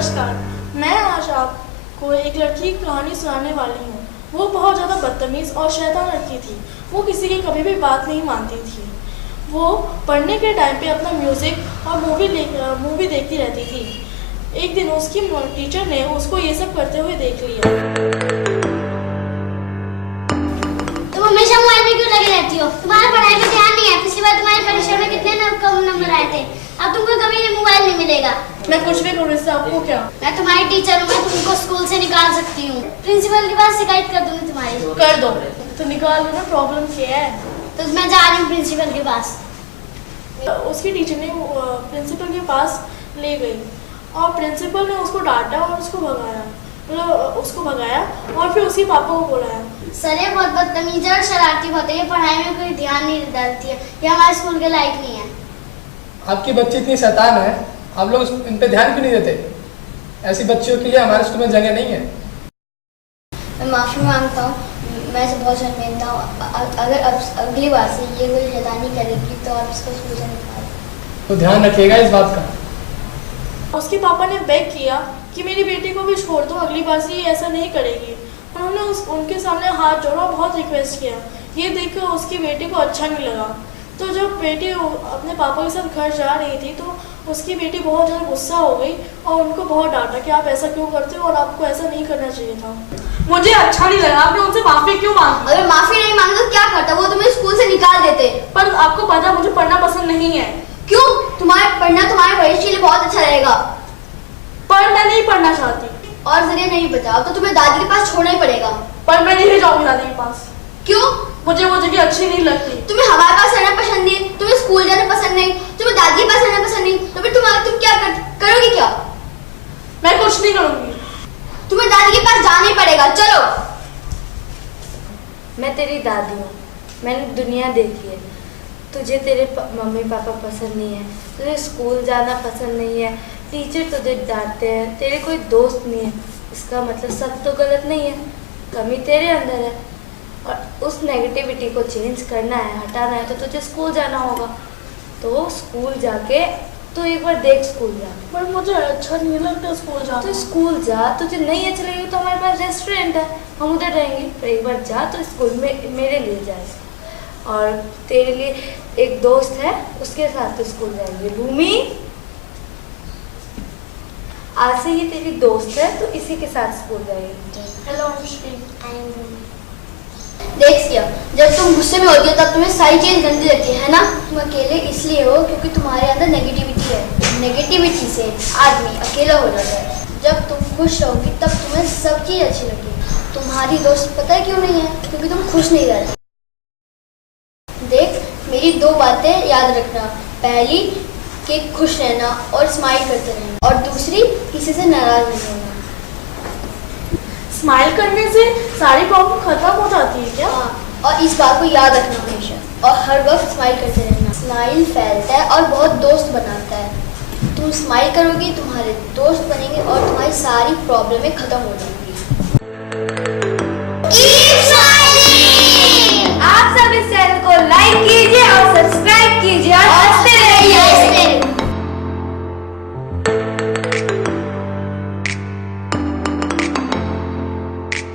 नमस्कार। मैं आज आपको एक लड़की की कहानी सुनाने वाली हूँ। वो बहुत ज़्यादा बदतमीज़ और शैतान लड़की थी। वो किसी की कभी भी बात नहीं मानती थी। वो पढ़ने के टाइम पे अपना म्यूज़िक और मूवी देखती रहती थी। एक दिन उसकी टीचर ने उसको ये सब करते हुए देख लिया। तुम हमेशा मोबाइल में क्यों लगी रहती हो? तुम्हारा पढ़ाई में ध्यान नहीं है। पिछली बार तुम्हारी परीक्षा में कितने कम नंबर आए थे। अब तुमको कभी ये मोबाइल नहीं मिलेगा। मैं कुछ भी करूँ इससे आपको क्या? मैं तुम्हारी टीचर हूँ। मैं तुमको स्कूल से निकाल सकती हूँ। प्रिंसिपल के पास शिकायत कर दूंगी तुम्हारी। कर दो तो निकाल दो ना, प्रॉब्लम क्या है? तो मैं जा रही हूँ प्रिंसिपल के पास। उसकी टीचर ने प्रिंसिपल के पास ले गई और प्रिंसिपल ने उसको डांटा और उसको भगाया और फिर उसके पापा को बुलाया। सर ये बहुत बदतमीज और शरारती होते हैं। पढ़ाई में कोई ध्यान नहीं डालती है। ये हमारे स्कूल के लायक नहीं है। आपकी बच्ची इतनी शैतान है, आप लोग इन पे ध्यान क्यों नहीं देते? ऐसी बच्चियों के लिए हमारे स्कूल में जगह नहीं है। मैं माफ़ी मांगता हूँ। मैं इसे बहुत शर्मिंदा हूँ। अगर अब अगली बार से ये कोई शैतानी करेगी तो आप इसको स्कूल से निकाल। तो ध्यान रखिएगा इस बात का। उसके पापा ने बेग किया कि मेरी बेटी को भी छोड़ दो, अगली बार से ये ऐसा नहीं करेगी। उन्होंने उनके सामने हाथ जोड़ा और बहुत रिक्वेस्ट किया। ये देखकर उसकी बेटी को अच्छा नहीं लगा। तो जब बेटी अपने पापा के साथ घर जा रही थी तो उसकी बेटी बहुत ज़्यादा गुस्सा हो गई और उनको बहुत डांटा कि आप ऐसा क्यों करते हो और आपको ऐसा नहीं करना चाहिए था। मुझे अच्छा नहीं लगा। आपने उनसे माफ़ी क्यों मांगी? अगर माफ़ी नहीं मांगे तो क्या करता? वो तुम्हें स्कूल से निकाल देते। पर आपको पता मुझे पढ़ना पसंद नहीं है। क्यों? पढ़ना तुम्हारे भविष्य के लिए बहुत अच्छा रहेगा। पर मैं नहीं पढ़ना चाहती। और जरिए नहीं बचाओ तो तुम्हें दादी के पास छोड़ना ही पड़ेगा। पर मैं नहीं जाऊंगी दादी के पास। क्यों? मुझे वो जगह अच्छी नहीं लगती। तुम्हें हमारे पास रहना पसंद नहीं, तुम्हें स्कूल जाना पसंद नहीं, तुम्हें दादी के पास रहना पसंद नहीं, तो फिर तुम क्या करोगी क्या? मैं कुछ नहीं करूंगी। तुम्हें दादी के पास जाना ही पड़ेगा। चलो। मैं तेरी दादी हूँ। मैंने दुनिया देखी है। तुझे तेरे मम्मी पापा पसंद नहीं है, तुझे स्कूल जाना पसंद नहीं है, टीचर तुझे डांटते हैं, तेरे कोई दोस्त नहीं है। इसका मतलब सब तो गलत नहीं है, कमी तेरे अंदर है। और उस नेगेटिविटी को चेंज करना है, हटाना है, तो तुझे स्कूल जाना होगा। तो स्कूल जाके तो एक बार देख स्कूल जा। पर मुझे अच्छा नहीं लगता स्कूल जाना। तो स्कूल जा। तुझे नहीं अच्छा लगेगा तो हमारे पास रेस्टोरेंट है, हम उधर रहेंगे। पर एक बार जा तो स्कूल में मेरे लिए जाए और तेरे लिए एक दोस्त है, उसके साथ तो स्कूल जाएंगे। रूमी, आज से ये तेरी दोस्त है तो इसी के साथ स्कूल जाएगी। हेलो अनुश्री। देख सिया, जब तुम गुस्से में होती हो तब तुम्हें सारी चीज गंदी लगती है ना? तुम अकेले इसलिए हो क्योंकि तुम्हारे अंदर नेगेटिविटी है। नेगेटिविटी से आदमी अकेला हो जाता है। जब तुम खुश रहोगी तब तुम्हें सब चीज अच्छी लगेगी। तुम्हारी दोस्त पता है क्यों नहीं है? क्योंकि तुम खुश नहीं रहते। देख, मेरी दो बातें याद रखना। पहली कि खुश रहना और स्माइल करते रहना, और दूसरी किसी से नाराज नहीं होना। स्माइल करने से सारी प्रॉब्लम खत्म हो जाती है क्या? हाँ, और इस बात को याद रखना हमेशा और हर वक्त स्माइल करते रहना। स्माइल फैलता है और बहुत दोस्त बनाता है। तुम स्माइल करोगी, तुम्हारे दोस्त बनेंगे और तुम्हारी सारी प्रॉब्लमें खत्म हो जाएंगी।